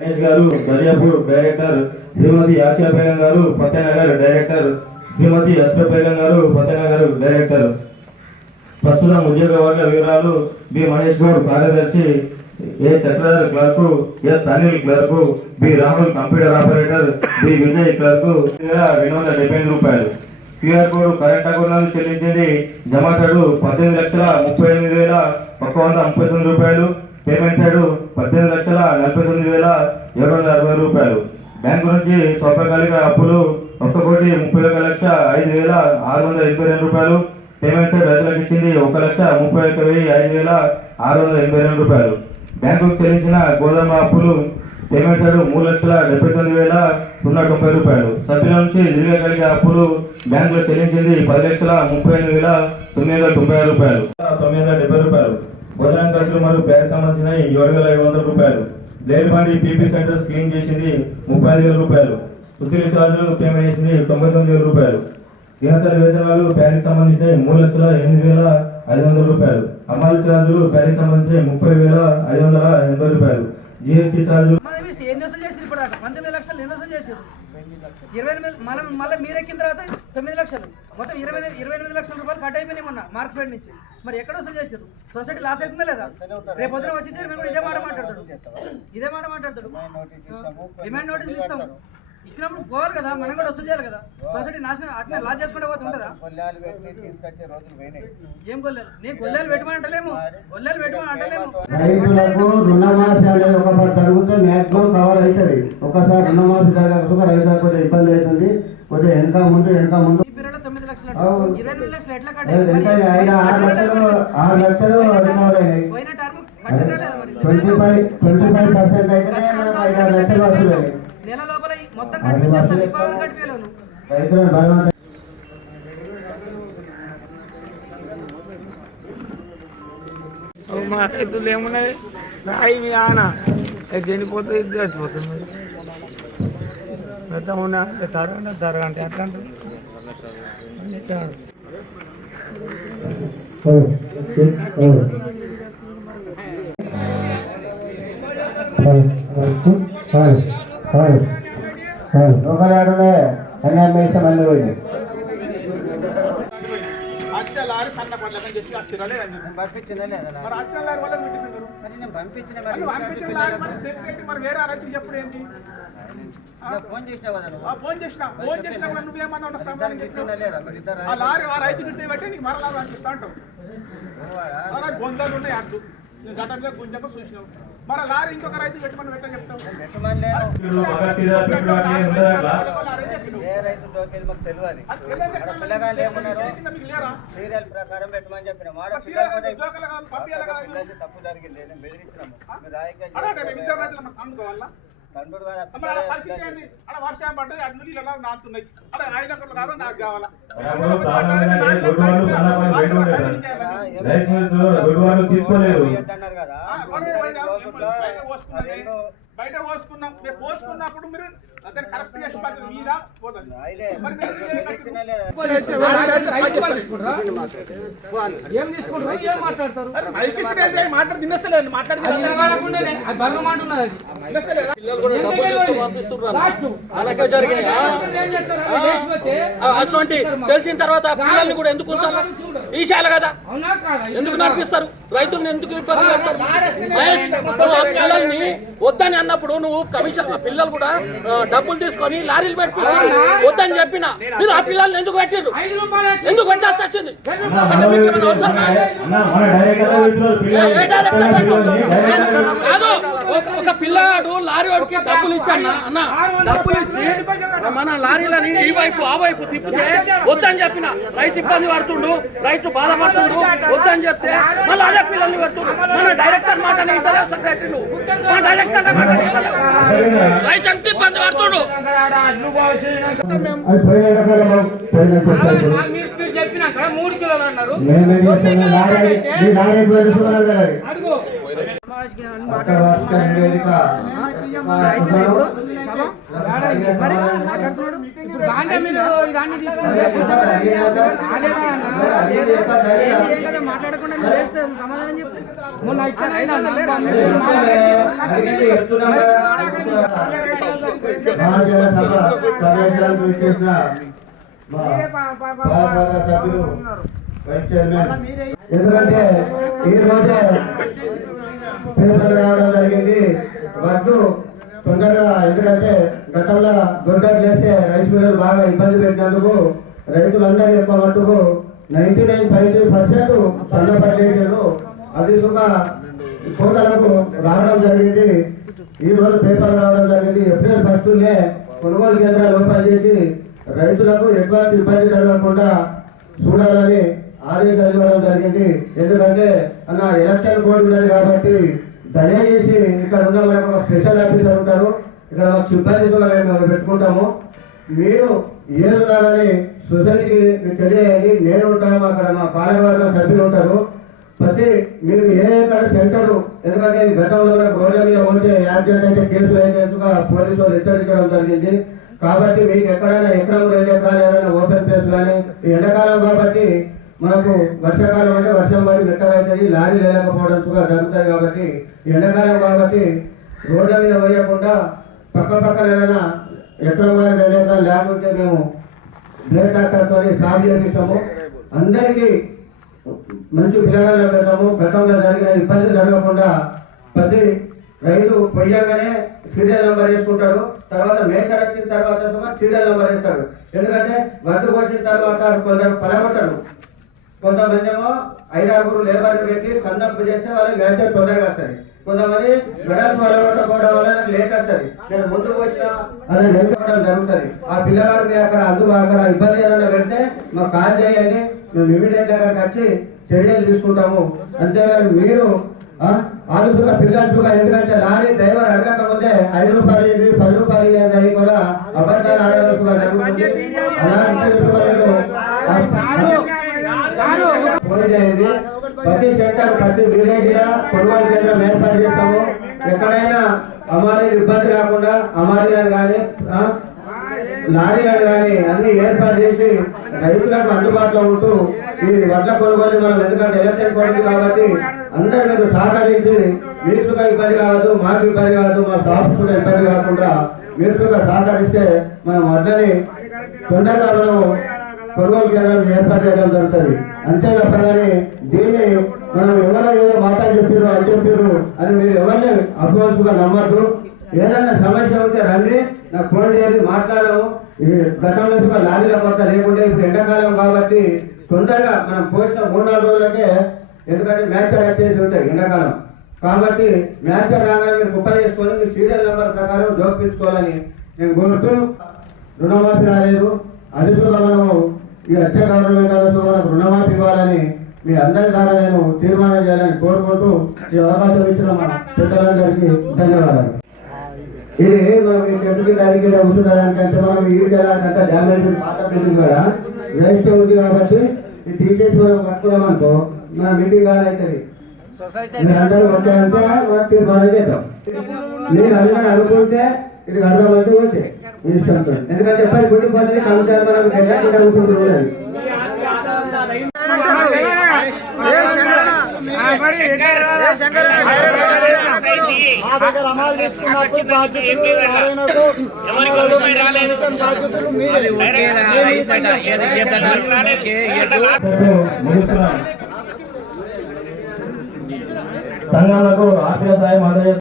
గణేష్ గారు దర్యాపూర్ డైరెక్టర్ శ్రీమతి ఆశా బేగం గారు ఫతేనగర్ డైరెక్టర్ శ్రీమతి అస్ఫర్ బేగం గారు ఫతేనగర్ డైరెక్టర్. ప్రస్తుతం ఉద్యోగ వర్గ వివరాలు బి మహేష్ గౌడ్ కార్యదర్శి A Chakradhar clerk S Anil clerk B Rahul computer operator B Vijay clerk. రెండు వందల డెబ్బై రూపాయలు. క్యూఆర్ కోడ్ కరెంట్ అకౌంట్ చెల్లించింది జమాతాడు పద్దెనిమిది లక్షల ముప్పై ఎనిమిది వేల ఒక వంద ముప్పై తొమ్మిది రూపాయలు. పేమెంట్ సైడ్ పద్దెనిమిది లక్షల నలభై తొమ్మిది వేల ఏడు వందల అరవై రూపాయలు. బ్యాంకు నుంచి స్వల్పకాలిక అప్పులు ఒక్క కోటి ముప్పై ఒక లక్ష ఐదు వేల ఆరు వందల ఎనభై రెండు రూపాయలు. పేమెంట్ సైడ్ రైతులకు ఇచ్చింది ఒక లక్ష ముప్పై ఒక్క వెయ్యి ఐదు వేల ఆరు వందల ఎనభై రెండు రూపాయలు. బ్యాంకుకు చెల్లించిన గోదామ అప్పులు పేమెంట్ సైడ్ మూడు లక్షల డెబ్బై తొమ్మిది వేల సున్నా తొంభై రూపాయలు. సభ్యుల నుంచి దీర్ఘకాలిక అప్పులు బ్యాంకులో చెల్లించింది పది లక్షల ముప్పై ఎనిమిది వేల తొమ్మిది వందల తొంభై ఆరు రూపాయలు. తొమ్మిది వందల డెబ్బై రూపాయలు. భోజనం ఖర్చులు మరియు బ్యాంక్ సంబంధించిన ఏడు వేల ఐదు వందల రూపాయలు. డైరీ పీపీ సెంటర్స్ క్లీన్ చేసింది ముప్పై ఐదు వేల రూపాయలు. ఉద్యోగ ఛార్జీలు పేమెంట్ చేసింది తొంభై తొమ్మిది వేల రూపాయలు. దినసరి వేతనాలు బ్యాంక్ సంబంధించి మూడు లక్షల ఎనిమిది వేల ఐదు వందల రూపాయలు. అమ్మాయి ఛార్జులు బ్యాంక్ సంబంధించి ముప్పై వేల ఐదు వందల ఎనభై రూపాయలు. జిఎస్టీ ఛార్జులు ఎన్ని వసూలు చేసారు పంతొమ్మిది లక్షలు ఎన్ని వసూలు చేసారు ఇరవై ఎనిమిది మళ్ళీ మళ్ళీ మీరు ఎక్కిన తర్వాత తొమ్మిది లక్షలు. మొత్తం ఇరవై ఇరవై ఎనిమిది లక్షల రూపాయలు కట్ అయిపోయినాయి మొన్న మార్క్ ఫెడ్ నుంచి. మరి ఎక్కడ వసూలు చేశారు? సొసైటీ లాస్ అవుతుందా లేదా? రేపు పొద్దున వచ్చి మేము కూడా ఇదే మాట మాట్లాడతాడు ఇదే మాట మాట్లాడతాడు డిమాండ్ నోటీస్ ఇస్తాం ఇచ్చినప్పుడు పోవాలి కదా మనం కూడా వసూలు చేయాలి కదా. సొసైటీ నాశనం అట్నే లాస్ చేసుకుంటే పోతే ఉంటుందా కొల్లాలు పెట్టి తీసుకొచ్చే రోజులు పోయినాయి. ఏం గొల్లెలు? నేను గొల్లెలు పెట్టమని అంటలేము. గొల్లెలు పెట్టమని అంటలేము. రైతులకు రుణమాఫీ అనేది ఒకసారి జరిగితే మ్యాక్సిమం కవర్ అవుతుంది. ఒకసారి రుణమాఫీ జరగకపోతే రైతులకు కొద్దిగా ఇబ్బంది అవుతుంది. వెనక ముందు వెనక ముందు. తొమ్మిది లక్షలు. ఇరవై ఎనిమిది లక్షలు ఎట్లా కట్ ఎంత అయినా ఆరు లక్షలు ఆరు లక్షలు రికవర్ అయినాయి. పోయిన టర్మ్ కట్టినా లేదా మరి. Twenty five twenty five percent మనకు ఐదు ఆరు లక్షలు వస్తున్నాయి. మొత్తం కట్టించేస్తాను రైతులను బలవంతం మా రైతులు ఏమున్నది రాయి మీ ఆన చనిపోతే ఇది చచ్చిపోతుంది పెద్ద ఉన్నా తరగంటే ఎట్లా అంటారు. అని ఎట్లా అంటారు? ఒకనాడునే అన్యాయం మళ్ళీ పోయింది అచ్చలారి సన్న పడలేదని చెప్పి లేదా మరి అచ్చలారి వల్ల ఫోన్ చేసినావు కదా ఫోన్ చేసిన. ఫోన్ చేసినా కూడా నువ్వేమన్నా ఉన్న ఇద్దరు ఆ లారీ ఆ రైతు చూస్తే బట్టి నీకు మరలా అనిపిస్తా అంటావు. అలా గొంతలు ఉన్నాయి అడ్డు నువ్వు గతంలో గుంజక చూసినావు. మరి లారీ ఇంకొక రైతు పెట్టమని పెట్టని లేరా? సీరియల్ ప్రకారం పెట్టమని చెప్పిన. మాట తప్పు జరిగింది. నేను బెదిరించినాము మీరు రాయక అలా అంటే ఇద్దరు రైతులు మనకు అందుకోవాలా తండ్రుడు కదా పరిస్థితి ఏంది? అక్కడ వర్షం పడ్డది అన్ని నీళ్ళు ఎలా నాటుతున్నాయి? అక్కడ ఆయన ఒకరు కాదు నాకు కావాలా? అన్నారు కదా? బయట పోసుకున్నాం. మీరు పోసుకున్నప్పుడు మీరు అతను మీద పోతుంది. ఏం? తీసుకుంటారు? ఏం మాట్లాడతారు? మాట్లాడి తినేస్తలేదు? మాట్లాడి అది అటువంటి తెలిసిన తర్వాత పిల్లల్ని కూడా ఎందుకు ఈశాల కదా. ఎందుకు నడిపిస్తారు? రైతులను ఎందుకు పిల్లల్ని వద్దని అన్నప్పుడు నువ్వు కమిషన్ పిల్లలు కూడా డబ్బులు తీసుకొని లారీలు పెట్టిస్తారు వద్దని చెప్పిన. మీరు ఆ పిల్లల్ని ఎందుకు పెట్టిర్రు? ఎందుకు పెట్టాల్సి వచ్చింది? కాదు ఒక పిల్లాడు లారీ వాడికి డబ్బులు ఇచ్చాను అన్న డబ్బులు ఇచ్చి మన లారీలని ఈ వైపు ఆ వైపు తిప్పితే వద్దని చెప్పిన రైతు ఇబ్బంది పడుతుండు రైతు బాధపడుతుండు వద్దని చెప్తే మళ్ళీ అదే పిల్లల్ని పెడుతుండు. Secretary director. రైతు ఇబ్బంది పడుతుండు. మీరు చెప్పినాక మూడు కిలోలు అన్నారు. కదా మాట్లాడకుండా సమాధానం చెప్తే మొన్న ఇచ్చాను ఎందుకంటే ఈ రోజే పేపర్లు రావడం జరిగింది. వడ్డు తొందరగా ఎందుకంటే గతంలో దొడ్డ చేస్తే రైతు మిల్లులు బాగా ఇబ్బంది పెట్టినందుకు రైతులందరూ ఎక్కువ మట్టుకు నైన్టీ నైన్ ఫైవ్ పర్సెంట్ సన్నపడేసారు అది ఒక కోటలకు రావడం జరిగింది. ఈ రోజు పేపర్ రావడం జరిగింది. ఏప్రిల్ ఫస్ట్నే కొనుగోలు కేంద్రాలు ఓపెన్ చేసి రైతులకు ఎటువంటి ఇబ్బంది జరగకుండా చూడాలని ఆదేశాలు ఇవ్వడం జరిగింది. ఎందుకంటే అన్న ఎలక్షన్ కోడ్ ఉన్నది కాబట్టి దయచేసి ఇక్కడ ఉన్న మనకు ఒక స్పెషల్ ఆఫీసర్ ఉంటారు. ఇక్కడ మాకు సిబ్బంది కూడా మేము పెట్టుకుంటాము. మీరు ఏదున్నారని సొసైటీకి మీకు తెలియజేయండి నేను ఉంటాను అక్కడ మా పాలకవర్గ సభ్యులు ఉంటారు. ప్రతి మీరు ఏ ఎక్కడ సెంటర్ ఎందుకంటే గతంలో కూడా గోడ మీద పోతే యాక్సిడెంట్ అయితే కేసులు అయితే పోలీసులు హెచ్చరించడం జరిగింది. కాబట్టి మీ ఎక్కడైనా ఎకరం రెండు ఎకరాలు ఏదైనా ఓపెన్ ప్లేస్ కానీ ఈ ఎండాకాలం కాబట్టి మనకు వర్షాకాలం అంటే వర్షం పడి మెత్తగవుతుంది లారీ లేకపోవడం కూడా జరుగుతుంది కాబట్టి ఎండాకాలం కాబట్టి రోడ్ల మీద వేయకుండా పక్క పక్కన ఏదైనా ఎక్కడ కానీ రెండు ఎకరాలు ఉంటే మేము బ్లడ్ డాక్టర్తో సాగు చేపిస్తాము. అందరికీ మంచి పిల్లగాళ్ళు పెడతాము గతంలో జరిగిన ఇబ్బందులు జరగకుండా ప్రతి రైతు పొయ్యగానే సీరియల్ నెంబర్ వేసుకుంటాడు. తర్వాత మేకర్ వచ్చిన తర్వాత సీరియల్ నెంబర్ వేస్తాడు. ఎందుకంటే వడ్డు కోసిన తర్వాత కొందరు పలగొట్టరు. కొంతమంది ఏమో ఐదారుగురు లేబర్ని పెట్టి కన్నప్పు చేస్తే వాళ్ళకి మేకర్ తొందరగా వస్తుంది కొంతమంది మెడల్ పలగొట్టకపోవడం వల్ల నాకు లేట్ వస్తుంది. నేను ముందు వచ్చిన అలా లేకపోవడం జరుగుతుంది. ఆ పిల్లగాడు మీరు అక్కడ అందు అక్కడ ఇబ్బంది ఏదైనా పెడితే మాకు కాల్ చేయండి. మేము ఇమీడియట్ అక్కడికి వచ్చి చర్యలు తీసుకుంటాము. అంతేగాని మీరు ఆలోచుగా పిల్లలుగా ఎందుకంటే లారీ డ్రైవర్ అడగకముందే ఐదు రూపాయలు ఇవి పది రూపాయలు ఇవి అని కూడా అబద్ధాలు జరుగుతుంది. అలాంటి చేయండి ప్రతి సెంటర్ ప్రతి విలేజ్ లా కొనుగోలు కేంద్రం ఏర్పాటు చేస్తాము. ఎక్కడైనా అమారీలు ఇబ్బంది రాకుండా అమారీలను కానీ లారీలను కానీ అన్ని ఏర్పాటు చేసి రైతులకు అందుబాటులో ఉంటూ ఈ వడ్ల కొనుగోలు మనం ఎందుకంటే ఎలక్షన్ కొనుగోలు కాబట్టి అందరూ మీరు సహకరించి మీరు ఇబ్బంది కావద్దు మాకు ఇబ్బంది కావద్దు మా స్టాఫ్ కూడా ఇబ్బంది కాకుండా మీరు సహకరిస్తే మనం వడ్లని తొందరగా మనం కొనుగోలు కేంద్రాలు ఏర్పాటు చేయడం జరుగుతుంది. అంతే తప్ప కానీ దీన్ని మనం ఎవరో ఏదో మాట చెప్పారు అది చెప్పారు అని మీరు ఎవరిని అపోల్స్గా నమ్మద్దు. ఏదైనా సమస్య ఉంటే రండి నాకు ఫోన్ చేసి మాట్లాడము ఈ గతంలో లారీల కొరత లేకుండా ఇప్పుడు ఎండాకాలం కాబట్టి తొందరగా మనం పోసిన మూడు నాలుగు రోజులకే ఎందుకంటే మ్యాచర్ వచ్చేసి ఉంటాయి ఎండాకాలం. కాబట్టి మ్యాచర్ రాగానే మీరు కుప్ప చేసుకొని మీ సీరియల్ నెంబర్ ప్రకారం జోపించుకోవాలని నేను కోరుతూ రుణమాఫీ రాలేదు. అది కూడా మనము ఈ వచ్చే గవర్నమెంట్ మనకు రుణమాఫీ ఇవ్వాలని మీ అందరి ద్వారా నేను తీర్మానం చేయాలని కోరుకుంటూ ఈ అవకాశం ఇచ్చిన మన పెద్దలందరికీ ధన్యవాదాలు. ఇది మనం ఈ చెట్టుకి దానికి ఉంటుందంటే మనం ఈ జలానికంటే డ్యామేజ్ పాత బిల్డింగ్ కూడా. వేస్ట్ ఉంది కాబట్టి ఇది తీసేసి మనం కట్టుకున్నాం అనుకో మన మీటింగ్ కాదు మీరందరూ వచ్చారంటే మనం తీర్మానం చేద్దాం. మీరు అందరూ అనుకుంటే ఇది అర్థం ఓకే వచ్చాయి ఇష్టంతో. ఎందుకంటే ఎప్పటి గుడ్డి కమిషన్ మనం గడ్డ అనుకుంటూ ఉన్నది సంఘాలకు ఆర్థిక సాయం అందజేస్తారు